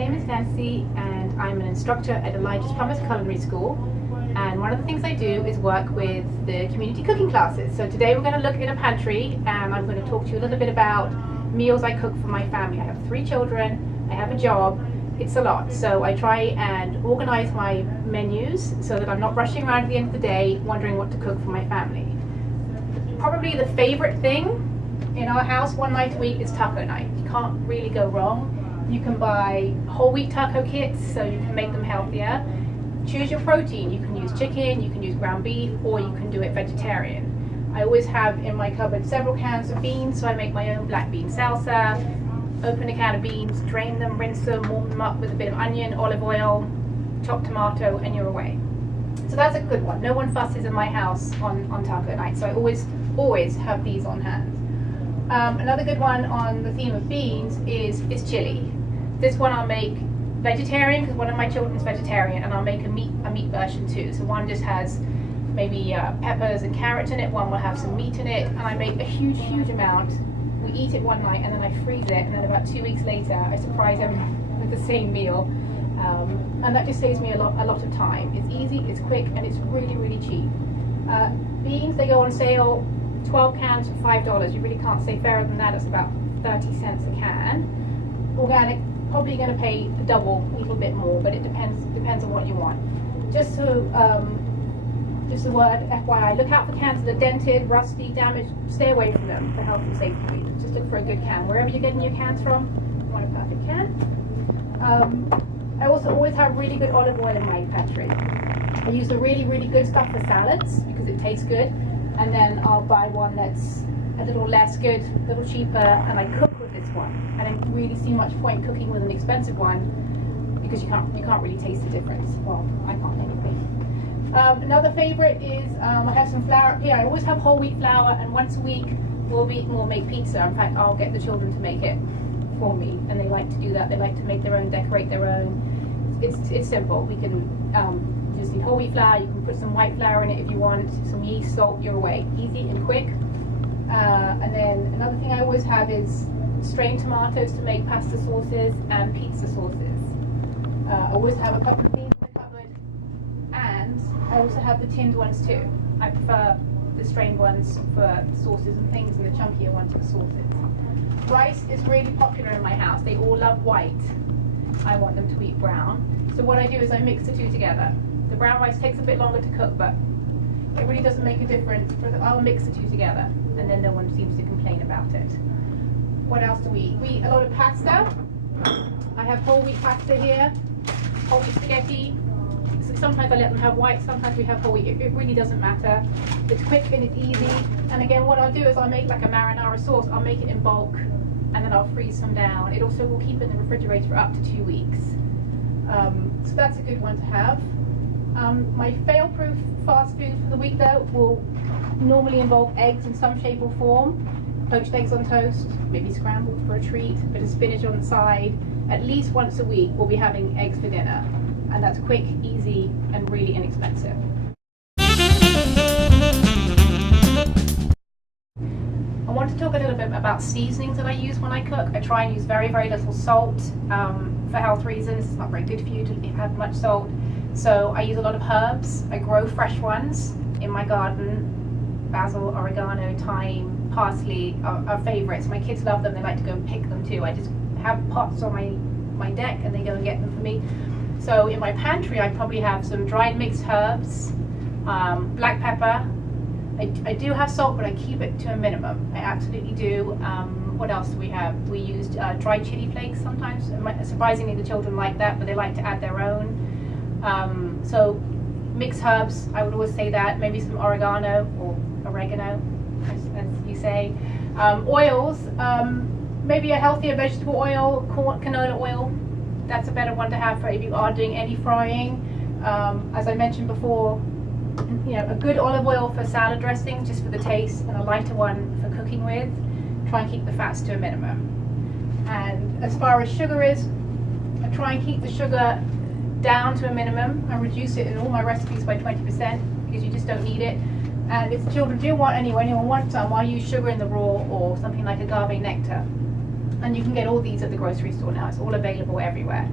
name is Nancy and I'm an instructor at Elijah's Plumbers Culinary School, and one of the things I do is work with the community cooking classes. So today we're going to look in a pantry and I'm going to talk to you a little bit about meals I cook for my family. I have 3 children, I have a job, it's a lot, so I try and organize my menus so that I'm not rushing around at the end of the day wondering what to cook for my family. Probably the favorite thing in our house one night a week is taco night. You can't really go wrong. You can buy whole wheat taco kits so you can make them healthier. Choose your protein. You can use chicken, you can use ground beef, or you can do it vegetarian. I always have in my cupboard several cans of beans, so I make my own black bean salsa. Open a can of beans, drain them, rinse them, warm them up with a bit of onion, olive oil, chopped tomato, and you're away. So that's a good one. No one fusses in my house on taco night, so I always have these on hand. Another good one on the theme of beans is chili. This one I'll make vegetarian because one of my children's vegetarian, and I'll make a meat version too. So one just has maybe peppers and carrots in it, one will have some meat in it, and I make a huge amount. We eat it one night and then I freeze it, and then about 2 weeks later I surprise everyone with the same meal, and that just saves me a lot of time. It's easy, it's quick, and it's really cheap. Beans, they go on sale, 12 cans for $5. You really can't say fairer than that. It's about 30 cents a can. Organic, probably going to pay the double, a little bit more, but it depends on what you want. Just a word, FYI, look out for cans that are dented, rusty, damaged. Stay away from them for health and safety reasons. Just look for a good can. Wherever you're getting your cans from, you want a perfect can. I also always have really good olive oil in my pantry. I use the really good stuff for salads because it tastes good, and then I'll buy one that's a little less good, a little cheaper, and I cook with this one. I don't really see much point cooking with an expensive one because you can't really taste the difference. Well, I can't anyway. Another favorite is I have some flour up here. I always have whole wheat flour, and once a week we'll make pizza. In fact, I'll get the children to make it for me, and they like to do that. They like to make their own, decorate their own. It's simple. We can just need whole wheat flour. You can put some white flour in it if you want, some yeast, salt, you're away. Easy and quick. And then another thing I always have is strained tomatoes to make pasta sauces and pizza sauces. I always have a couple of these in the cupboard, and I also have the tinned ones too. I prefer the strained ones for sauces and things, and the chunkier ones for sauces. Rice is really popular in my house. They all love white. I want them to eat brown. So what I do is I mix the two together. The brown rice takes a bit longer to cook, but it really doesn't make a difference. I'll mix the two together, and then no one seems to complain about it. What else do we eat? We eat a lot of pasta. I have whole wheat pasta here, whole wheat spaghetti. So sometimes I let them have white, sometimes we have whole wheat. It really doesn't matter. It's quick and it's easy. And again, what I'll do is I'll make like a marinara sauce. I'll make it in bulk, and then I'll freeze some down. It also will keep in the refrigerator for up to 2 weeks. So that's a good one to have. My fail-proof fast food for the week though will normally involve eggs in some shape or form. Poached eggs on toast, maybe scrambled for a treat, a bit of spinach on the side. At least once a week we'll be having eggs for dinner, and that's quick, easy, and really inexpensive. I want to talk a little bit about seasonings that I use when I cook. I try and use very little salt for health reasons. It's not very good for you to have much salt. So I use a lot of herbs. I grow fresh ones in my garden. Basil, oregano, thyme, parsley are favorites. My kids love them. They like to go and pick them too. I just have pots on my deck and they go and get them for me. So in my pantry I probably have some dried mixed herbs, black pepper. I do have salt, but I keep it to a minimum. I absolutely do. What else do we have? We used dried chili flakes sometimes. Surprisingly, the children like that, but they like to add their own. So mixed herbs, I would always say that. Maybe some oregano or oregano, as you say. Oils, maybe a healthier vegetable oil, canola oil. That's a better one to have for if you are doing any frying. As I mentioned before, a good olive oil for salad dressing, just for the taste, and a lighter one for cooking with. Try and keep the fats to a minimum. And as far as sugar is, I try and keep the sugar down to a minimum. I reduce it in all my recipes by 20% because you just don't need it. And if the children do want anyone wants some, I use sugar in the raw or something like agave nectar. And you can get all these at the grocery store now. It's all available everywhere.